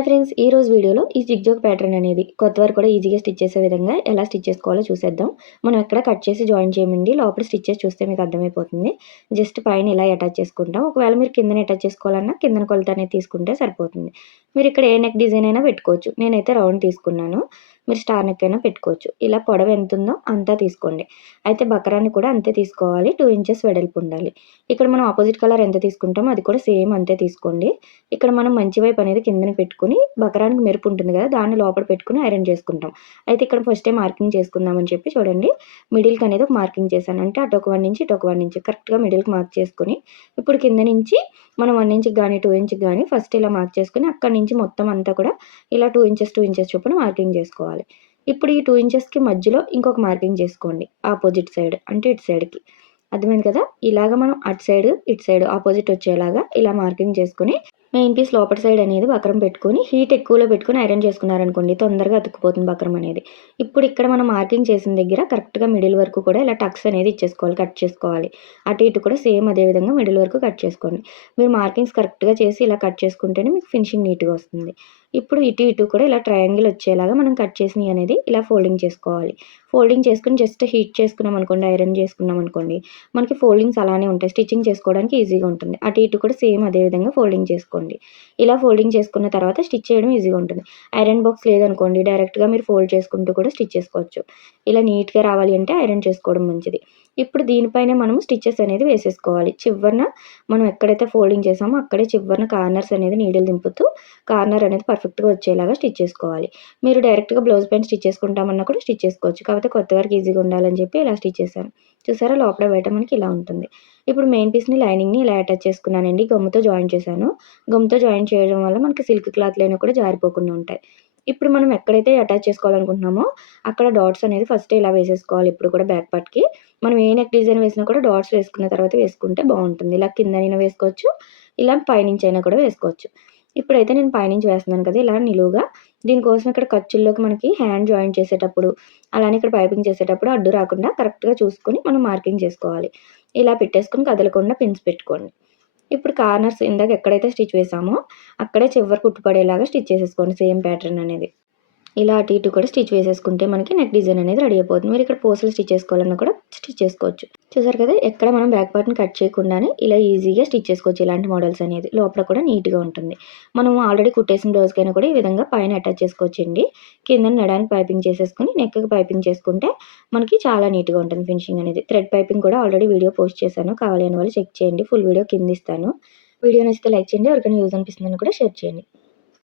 Hi friends ఈ రోజు వీడియోలో ఈ జిగ్జాగ్ ప్యాటర్న్ అనేది కొత్త వరకు కూడా ఈజీగా స్టిచ్ చేసే విధంగా ఎలా స్టిచ్ చేసుకోవాలో చూసేద్దాం. మనం ఎక్కడ కట్ చేసి జాయిన్ చేయమండి లోపల స్టిచ్ చేసి చూస్తే మీకు అర్థమైపోతుంది. జస్ట్ పైన ఇలా అటాచ్ చేసుకుంటాం. ఒకవేళ మీరు కిందన అటాచ్ చేసుకోవాలన్నా కిందన కొలత అనేది తీసుకుంటే సరిపోతుంది. మీరు ఇక్కడ ఏ నెక్ డిజైన్ అయినా పెట్టుకోవచ్చు. నేనైతే రౌండ్ తీసుకున్నాను. మీరు స్టార్ నెక్ అయినా పెట్టుకోవచ్చు. ఇలా పొడవు ఎంత ఉందో అంతా తీసుకోండి. అయితే బకరాన్ని కూడా అంతే తీసుకోవాలి. టూ ఇంచెస్ వెడల్పు ఉండాలి. ఇక్కడ మనం ఆపోజిట్ కలర్ ఎంత తీసుకుంటామో అది కూడా సేమ్ అంతే తీసుకోండి. ఇక్కడ మనం మంచి వైపు అనేది కిందన పెట్టుకుని బకరానికి మెరుపు ఉంటుంది కదా దాన్ని లోపల పెట్టుకుని ఐరన్ చేసుకుంటాం. అయితే ఇక్కడ ఫస్టే మార్కింగ్ చేసుకుందామని చెప్పి చూడండి. మిడిల్కి అనేది ఒక మార్కింగ్ చేశాను. అంటే అటు ఒక వన్ నుంచి ఇటు ఒక వన్ నుంచి కరెక్ట్గా మిడిల్కి మార్క్ చేసుకుని ఇప్పుడు కింద నుంచి మనం వన్ ఇంచ్కి కానీ టూ ఇంచ్కి కానీ ఫస్ట్ ఇలా మార్క్ చేసుకుని అక్కడి నుంచి మొత్తం అంతా కూడా ఇలా టూ ఇంచెస్ టూ ఇంచెస్ చొప్పున మార్కింగ్ చేసుకోవాలి. ఇప్పుడు ఈ టూ ఇంచెస్కి మధ్యలో ఇంకొక మార్కింగ్ చేసుకోండి. ఆపోజిట్ సైడ్ అంటే ఇటు సైడ్కి అర్థమైంది కదా? ఇలాగ మనం అటు సైడ్ ఇటు సైడ్ ఆపోజిట్ వచ్చేలాగా ఇలా మార్కింగ్ చేసుకుని మెయిన్ పీస్ లోపల సైడ్ అనేది బక్రం పెట్టుకొని హీట్ ఎక్కువలో పెట్టుకుని ఐరన్ చేసుకున్నారనుకోండి తొందరగా అతుక్కుపోతుంది బక్రం అనేది. ఇప్పుడు ఇక్కడ మనం మార్కింగ్ చేసిన దగ్గర కరెక్ట్గా మిడిల్ వరకు కూడా ఇలా టక్స్ అనేది ఇచ్చేసుకోవాలి కట్ చేసుకోవాలి. అటు ఇటు కూడా సేమ్ అదే విధంగా మిడిల్ వరకు కట్ చేసుకోండి. మీరు మార్కింగ్స్ కరెక్ట్గా చేసి ఇలా కట్ చేసుకుంటేనే మీకు ఫినిషింగ్ నీట్గా వస్తుంది. ఇప్పుడు ఇటు ఇటు కూడా ఇలా ట్రయాంగిల్ వచ్చేలాగా మనం కట్ చేసినవి అనేది ఇలా ఫోల్డింగ్ చేసుకోవాలి. ఫోల్డింగ్ చేసుకుని జస్ట్ హీట్ చేసుకున్నాం అనుకోండి ఐరన్ చేసుకున్నాం అనుకోండి మనకి ఫోల్డింగ్స్ అలానే ఉంటాయి. స్టిచ్చింగ్ చేసుకోవడానికి ఈజీగా ఉంటుంది. అటు ఇటు కూడా సేమ్ అదే విధంగా ఫోల్డింగ్ చేసుకోండి. ఇలా ఫోల్డింగ్ చేసుకున్న తర్వాత స్టిచ్ చేయడం ఈజీగా ఉంటుంది. ఐరన్ బాక్స్ లేదనుకోండి డైరెక్ట్గా మీరు ఫోల్డ్ చేసుకుంటూ కూడా స్టిచ్ చేసుకోవచ్చు. ఇలా నీట్గా రావాలి అంటే ఐరన్ చేసుకోవడం మంచిది. ఇప్పుడు దీనిపైన మనం స్టిచ్చెస్ అనేది వేసేసుకోవాలి. చివరిన మనం ఎక్కడైతే ఫోల్డింగ్ చేసామో అక్కడే చివరిన కార్నర్స్ అనేది నీడిల్ దింపుతూ కార్నర్ అనేది పర్ఫెక్ట్గా వచ్చేలాగా స్టిచ్ చేసుకోవాలి. మీరు డైరెక్ట్గా బ్లౌజ్ పైన స్టిచ్ చేసుకుంటామన్నా కూడా స్టిచ్ చేసుకోవచ్చు. కాకపోతే కొత్త వరకు ఈజీగా ఉండాలని చెప్పి ఇలా స్టిచ్ చేశాను. చూసారా లోపల బయట మనకి ఇలా ఉంటుంది. ఇప్పుడు మెయిన్ పీస్ని లైనింగ్ని ఇలా అటాచ్ చేసుకున్నానండి. గమ్ముతో జాయిన్ చేశాను. గమ్ముతో జాయిన్ చేయడం వల్ల మనకి సిల్క్ క్లాత్లైనా కూడా జారిపోకుండా ఉంటాయి. ఇప్పుడు మనం ఎక్కడైతే అటాచ్ చేసుకోవాలనుకుంటున్నామో అక్కడ డాట్స్ అనేది ఫస్ట్ ఇలా వేసేసుకోవాలి. ఇప్పుడు కూడా బ్యాక్ పార్ట్కి మనం ఏ నెక్ డిజైన్ వేసినా కూడా డాట్స్ వేసుకున్న తర్వాత వేసుకుంటే బాగుంటుంది. ఇలా కిందనైనా వేసుకోవచ్చు ఇలా పైనుంచి అయినా కూడా వేసుకోవచ్చు. ఇప్పుడైతే నేను పైనుంచి వేస్తున్నాను కదా ఇలా నిలువుగా. దీనికోసం ఇక్కడ ఖర్చుల్లోకి మనకి హ్యాండ్ జాయిన్ చేసేటప్పుడు అలానే ఇక్కడ పైపింగ్ చేసేటప్పుడు అడ్డు రాకుండా కరెక్ట్గా చూసుకొని మనం మార్కింగ్ చేసుకోవాలి. ఇలా పెట్టేసుకొని కదలకుండా పిన్స్ పెట్టుకోండి. ఇప్పుడు కార్నర్స్ ఇందాక ఎక్కడైతే స్టిచ్ వేసామో అక్కడే చివరి కుట్టుపడేలాగా స్టిచ్ చేసేసుకోండి సేమ్ ప్యాటర్న్ అనేది. ఇలా అటు ఇటు కూడా స్టిచ్ వేసేసుకుంటే మనకి నెక్ డిజైన్ అనేది రెడీ అయిపోతుంది. మీరు ఇక్కడ పోస్టులు స్టిచ్ చేసుకోవాలన్నా కూడా స్టిచ్ చేసుకోవచ్చు. చూసారు కదా ఎక్కడ మనం బ్యాక్ పార్ట్ని కట్ చేయకుండానే ఇలా ఈజీగా స్టిచ్ చేసుకోవచ్చు ఇలాంటి మోడల్స్ అనేది. లోపల కూడా నీట్గా ఉంటుంది. మనం ఆల్రెడీ కుట్టేసిన బ్లౌజ్కైనా కూడా ఈ విధంగా పైన అటాచ్ చేసుకోవచ్చండి. కింద నడానికి పైపింగ్ చేసేసుకుని నెక్కి పైపింగ్ చేసుకుంటే మనకి చాలా నీట్గా ఉంటుంది ఫినిషింగ్ అనేది. థ్రెడ్ పైపింగ్ కూడా ఆల్రెడీ వీడియో పోస్ట్ చేశాను. కావాలి అని వాళ్ళు చెక్ చేయండి. ఫుల్ వీడియో కింద ఇస్తాను. వీడియో నచ్చితే లైక్ చేయండి. ఎవరికైనా యూజ్ అనిపిస్తుందని కూడా షేర్ చేయండి.